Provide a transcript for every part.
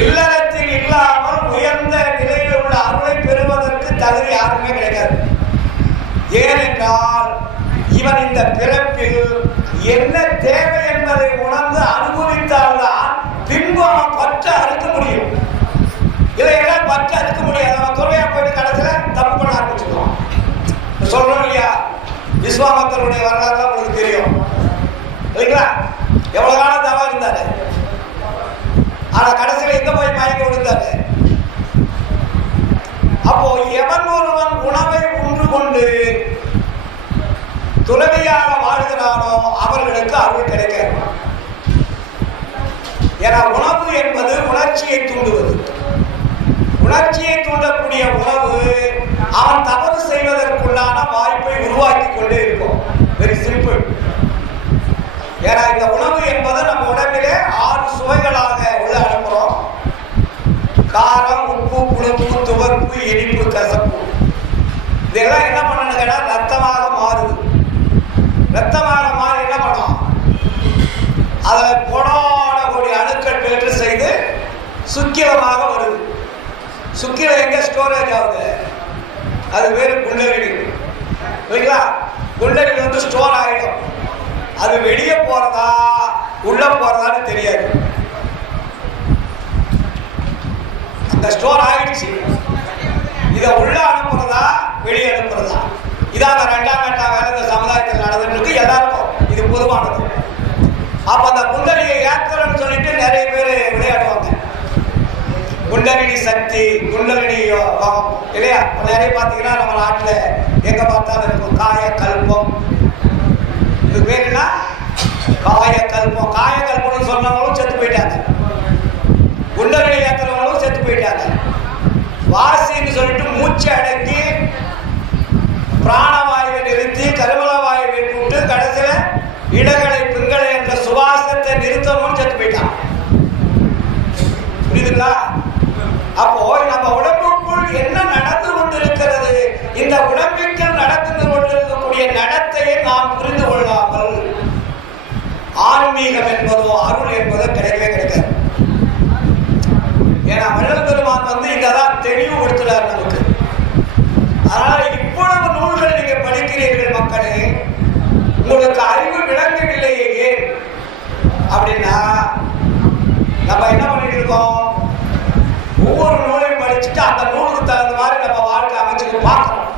இல்லறத்தில் இல்லாமல் உயர்ந்த நிலையில் உள்ள அருளை பெறுவதற்கு தகுதி யாருமே கிடைக்காது. ஏனென்றால் இவன் இந்த பிறப்பில் என்ன தேவை என்பதை உணர்ந்து அனுபவித்தால்தான் பின்பு அவன் பற்ற அறுக்க முடியும். இதையெல்லாம் பற்ற அறுக்க முடியாது. அவன் துறையா போயிட்டு கடைசியில தப்பு பண்ண ஆரம்பிச்சுக்குவான். சொல்றோம் இல்லையா, விஸ்வாமித்திரனுடைய வரலாறு உங்களுக்கு தெரியும் இல்லைங்களா? எவ்வளவு காலம் தவா இருந்தாரு, ஆனா கடைசியில எங்க போய் மயக்க விழுந்தாரு. அப்போ எவன் ஒருவன் உணவை உண்டு கொண்டு துறவியாக வாழ்கிறானோ அவர்களுக்கு அருள் கிடைக்காது. ஏன்னா உணவு என்பது உணர்ச்சியை தூண்டுவது. உணர்ச்சியை தூண்டக்கூடிய உணவு அவன் தவறு செய்வதற்குள்ளான வாய்ப்பை உருவாக்கி கொண்டே இருக்கும். Very simple. ஏன்னா இந்த உணவு என்பது நம்ம உடம்பிலே 6 சுவைகளாக உள்ள அனுப்புறோம். காரம், உப்பு, புளிப்பு, துவர்ப்பு, இனிப்பு, கசப்பு. இதெல்லாம் என்ன பண்ணணும் கேட்டா ரத்தமாக மாறுது. ரத்தமாக மாறி என்ன பண்ணும், அதை கோடான அணுக்கள் பெற்று செய்து சுக்கிலமாக வருது. சுக்கிலம் எங்க ஸ்டோரேஜ் ஆகுது, அது வேறு குண்டலினி இல்லைங்களா? குண்டலினி வந்து ஸ்டோர் ஆகிடும். அது வெளியே போறதா உள்ள போறதான்னு தெரியாது. அந்த ஸ்டோர் ஆயிடுச்சு. இதை உள்ள அனுப்புறதா வெளியே அனுப்புறதா, இதான் 2ஆம் கட்ட வேலை இந்த சமுதாயத்தில் நடந்துட்டு எல்லாருக்கும் இது பொதுவானது. அப்ப அந்த குண்டலியை ஏற்றம்னு சொல்லிட்டு நிறைய பேர் விளையாடுவாங்க. குண்டலினி சக்தி, குண்டலினி இல்லையா? நிறைய பார்த்தீங்கன்னா நம்ம நாட்டில் எங்க பார்த்தாலும் இருக்கும். காய கல்பம், இது பேர் என்ன? காய கல்பம். காய கல்பம்னு சொன்னவங்களும் செத்து போயிட்டாங்க, குண்டலினி ஏற்றவங்களும் செத்து போயிட்டாங்க. வாசின்னு சொல்லிட்டு மூச்சு அடக்கி பிராணவாயுவை நிறுத்தி கருமல வாயுவை விட்டு கடைசியில இடகளை பிங்களை என்ற சுவாசத்தை நிறுத்தணும்னு செத்து போயிட்டான். புரியுதுங்களா? அப்போ நம்ம உடம்புக்குள் என்ன நடந்து கொண்டிருக்கிறது, இந்த உடம்பிற்கு நடந்து கொண்டிருக்கக்கூடிய நடத்தையை நாம் புரிந்து கொள்ளாமல் ஆன்மீகம் என்பதோ அருள் என்பதோ கிடைக்கவே கிடைக்காது. ஏன்னா வள்ளல் பெருமான் வந்து இங்கதான் தெளிவுபடுத்துறார் நமக்கு. அதனால இவ்வளவு நூல்கள் நீங்க படிக்கிறீர்கள் மக்களே, உங்களுக்கு அறிவு விளங்கவில்லையே ஏன் அப்படின்னா, நம்ம என்ன பண்ணிட்டு இருக்கோம், ஒவ்வொரு நூலையும் படிச்சுட்டு அந்த நூலுக்கு தகுந்த மாதிரி நம்ம வாழ்க்கை அமைச்சுட்டு பார்க்கணும்.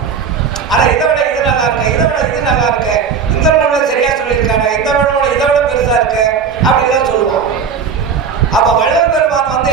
ஆனா இதை விட இது நல்லா இருக்கு, இதை விட இது நல்லா இருக்கு, இந்த நூலை சரியா சொல்லியிருக்காங்க, இந்த நூலை இதை விட பெருசா இருக்கு அப்படிதான் சொல்லுவோம். அப்ப வள்ளல் பெருமான் வந்து